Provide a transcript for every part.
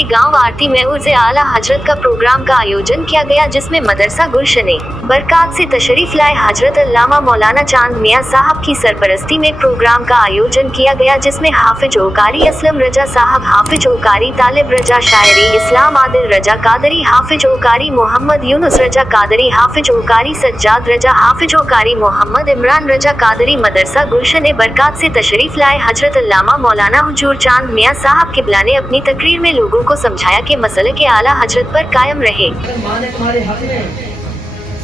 के गांव आरती में उर्ज़ आला हजरत का प्रोग्राम का आयोजन किया गया, जिसमें मदरसा गुलशने बरकात से तशरीफ लाए हजरत अल्लामा मौलाना चांद मियां साहब की सरपरस्ती में प्रोग्राम का आयोजन किया गया, जिसमें हाफिज ओकारी असलम रजा साहब, हाफिज ओकारी तालिब रजा शायरी इस्लाम आदिल रजा कादरी, हाफिज ओकारी मोहम्मद यूनुस रजा कादरी, हाफिज ओकारी सज्जाद रजा, हाफिज ओकारी मोहम्मद इमरान रजा कादरी मदरसा गुलशने बरकात से तशरीफ लाए हजरत अल्लामा मौलाना हुजूर चांद मियां साहब किबला ने अपनी तकरीर में लोगों को समझाया कि मसले के आला हजरत पर कायम रहे।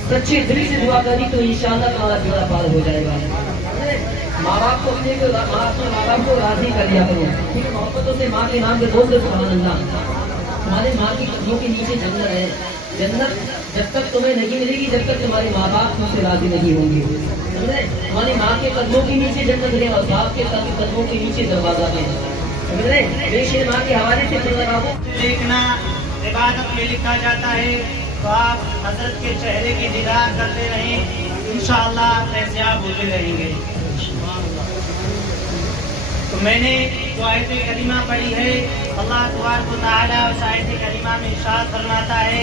सच्ची दिल से दुआ करी तो इंशाअल्लाह तुम्हारा बेड़ा पार हो जाएगा। माँ बाप को अपने माँ बाप को राजी कर दिया करो, ठीक है। मोहब्बतों से माँ के नाम के बोल दो सुभान अल्लाह। तुम्हारे माँ की कदमों के नीचे जन्नत है। जन्नत जब तक तुम्हें नहीं मिलेगी जब तक तुम्हारे माँ बाप तुमसे राजी नहीं होंगे, समझे। तुम्हारी माँ के कदमों के नीचे जन्नत है और बाप के कदमों के नीचे दरवाजा है, समझ रहे। बेशे माँ के हवाले से देखना इबादत में लिखा जाता है, तो आप हजरत के चेहरे की दीदार करते रहें, इंशाअल्लाह ऐसे आप होते रहेंगे। तो मैंने जो आयत करीमा पढ़ी है, अल्लाह तबारक व तआला उस आयत करीमा में इरशाद फरमाता है,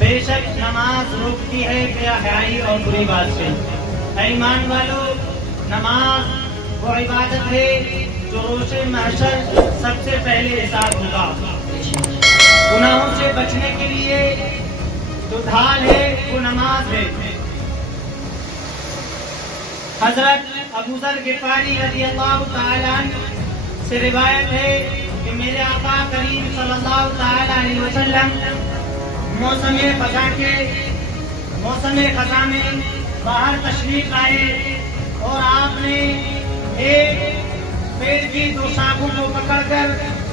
बेशक नमाज रोकती है बेहयाई और बुरी बात से। ईमान वालों, नमाज वो इबादत है जो रोज़े महशर सबसे पहले हिसाब होगा। गुनाहों से बचने के लिए जो ढाल है वो नमाज है। हजरत अबू ज़र ग़िफ़ारी रज़ियल्लाहु ताला अन्हु से रिवायत है कि मेरे आका करीम सल्लल्लाहु ताला अलैहि वसल्लम मौसम ख़ज़ा में बाहर तशरीफ लाए और आपने एक पेड़ की दो शाखों को पकड़कर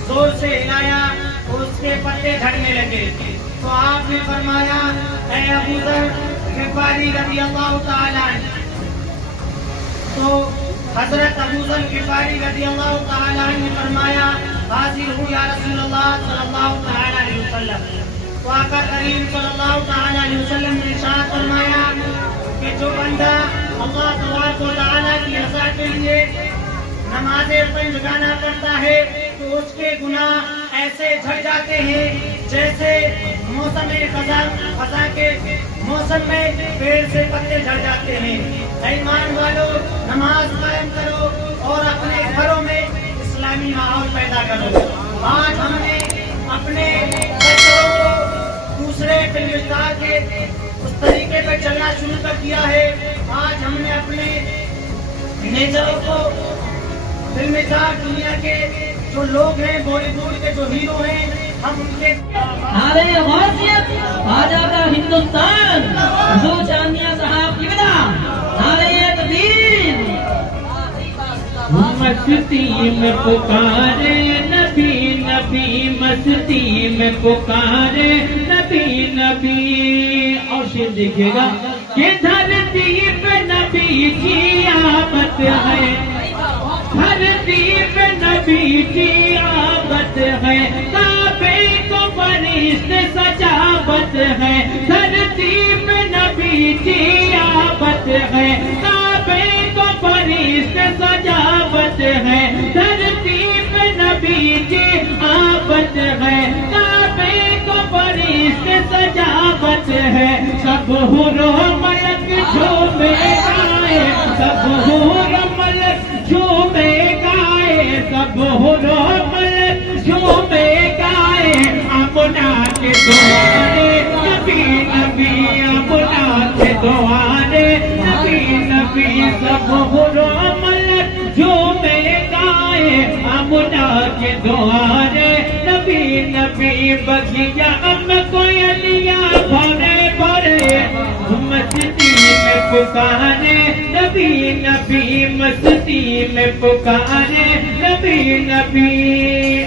जोर से हिलाया और उसके पत्ते झड़ने लगे। तो आपने फरमाया, ऐ अबू ज़र ग़िफ़ारी रज़ियल्लाहु ताला अन्हु। तो हज़रत अबू ज़र ग़िफ़ारी रज़ियल्लाहु ताला अन्हु ने फरमाया, हाज़िर हूँ या रसूलल्लाह सल्लल्लाहु ताला अलैहि वसल्लम। तो आका करीम सल्लल्लाहु ताला अलैहि वसल्लम ने इरशाद फरमाया कि जो बंदा अल्लाह तबारक व तआला की रज़ा के लिए नमाज़ें पंजगाना करता है तो उसके गुनाह ऐसे झड़ जाते हैं जैसे मौसम ख़ज़ा के मौसम में पेड़ से पत्ते झड़ जाते हैं। ईमान वालों, नमाज कायम करो और अपने घरों में इस्लामी माहौल पैदा करो। आज हमने अपने बच्चों को दूसरे फिल्मिस्तार के उस तरीके पर चलना शुरू कर दिया है। आज हमने अपने नेचरों को फिल्मिस्तार दुनिया के जो लोग हैं, बॉलीवुड के जो हीरो हैं, हम उनके नारे गौसियत आजादा हिंदुस्तान हुजूर चांद मियां साहब की विदा, नारे तकबीर। मस्ती में पुकारे नबी नबी, मस्ती में पुकारे नबी नबी। और शेर देखिएगा कि धरती पे नबी की आमद है, धरती पे नबी की आमद है, काबे को फरिश्त सजावट है, धरती पे नबी की आमद है, काबे को फरिश्त सजावट है, धरती पे नबी की आमद है, काबे को फरिश्त सजावट है। सब हुरो मलक झूमे गाए, सब हुरो मलक झूमे गाए, सब हुरो मलक झूमे गाए, अमुना के द्वारे नबी नबी, अमुना के द्वारे नबी नबी, सब हुरो मलक झूमे गाए, अमुना के द्वारे नबी नबी। बगिया में कोयलिया भरे भरे, मस्ती में पुकारे नबी नबी, मस्ती में पुकारे नबी नबी।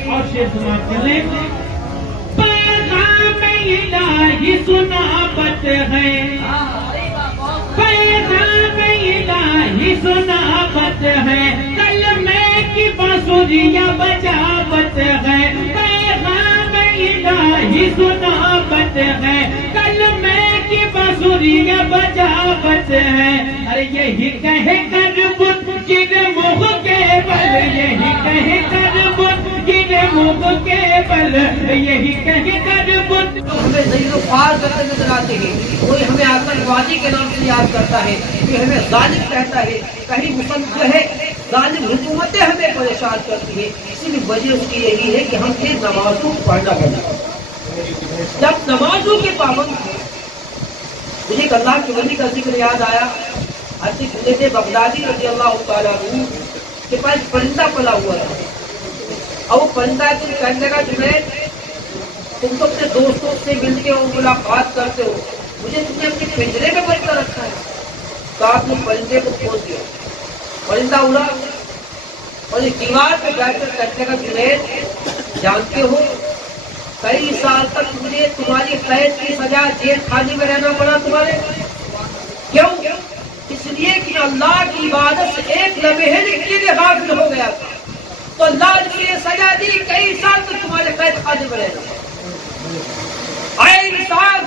और शेर समाप्त करें, पैगाम इलाही सुनावत है, पैगाम इलाही सुनावत है, कलमे की बांसुरियां बजावत है, पैगाम इलाही सुनावत है, कलमे की बांसुरियां बजावत है। अरे यही कहे कर बुत गिर मुँह के बल, यही कहे कर बुत गिर मुख के बल यही कह कर बुद्ध तो हमें ज़हीर पार करते नजर आते हैं। कोई हमें आतंकवादी के नाम से याद करता है, कोई हमें जालिम कहता है, कहीं मुसलमान है जालिम हुकूमतें हमें परेशान करती है। सिर्फ वजह उसकी यही है कि हमने नमाजों को पढ़ना पड़ा। जब नमाजों के पाबंद थे, मुझे एक अल्लाह के वली का जिक्र याद आया। हज़रत जुनैद बगदादी रज़ी अल्लाह तआला अन्हु के पास परिंदा पला हुआ था, और वो परिंदा तुम कहने लगा जुनैद तुम तो अपने दोस्तों से मिलते हो, मुलाकात करते हो, मुझे तुमने अपने पिंजरे में बंद कर रखा है। तो आपने परिंदे को खोल दिया, परिंदा उड़ा और एक दीवार पे बैठकर कहने लगा जुनैद जानते हो कई साल तक मुझे तुम्हारी कैद की सजा जेल खाने में रहना पड़ा तुम्हारे। क्यों? इसलिए कि अल्लाह की इबादत से एक लम्हे के लिए गाफिल हो गया था, तो अल्लाह ने मुझे सजा दी, कई साल तक तुम्हारे कैद खाने में रहना। आए इंसान,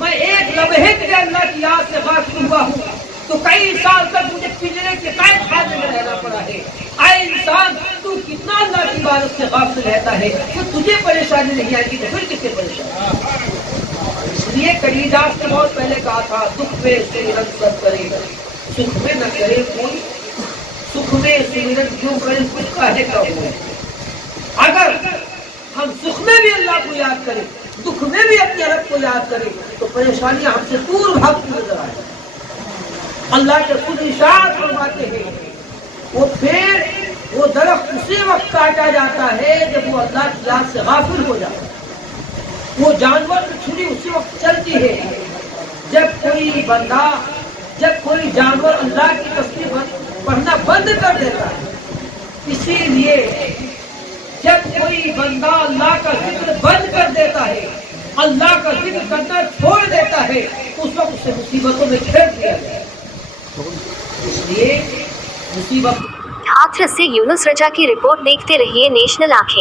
मैं एक लम्हे के लिए अल्लाह की याद से गाफिल हुआ हूँ, तो कई साल तक मुझे पिंजरे के कैद खाने में रहना पड़ा है। आए इंसान, तू कितना अल्लाह की इबादत से गाफिल रहता है, तो तुझे परेशानी नहीं आएगी तो फिर किससे परेशानी। इसलिए कबीरदास ने बहुत पहले कहा था, दुख में सिमरन सब करे, सुख में न करे कोई, सुख में सिमरन क्यों करे, कुछ काहे का हो। अगर हम सुख में भी अल्लाह को याद करें, दुख में भी अपने रब को याद करें, तो परेशानियां हमसे दूर भागती नजर आए। अल्लाह के खुद इरशाद फरमाते हैं, वो दरख्त उसी वक्त काटा जाता है जब वो अल्लाह की याद से गाफिल हो जाता है। वो जानवर की छुरी उसी वक्त चलती है जब कोई जानवर अल्लाह की तस्बीह पढ़ना बंद कर देता है। इसीलिए जब कोई बंदा अल्लाह का जिक्र बंद कर देता है, अल्लाह का जिक्र करना छोड़ देता है, उस वक्त उसे मुसीबतों में घेर दिया जाए। इसलिए मुसीबत। हाथरस से यूनुस रजा की रिपोर्ट देखते रहिए नेशनल आंखें।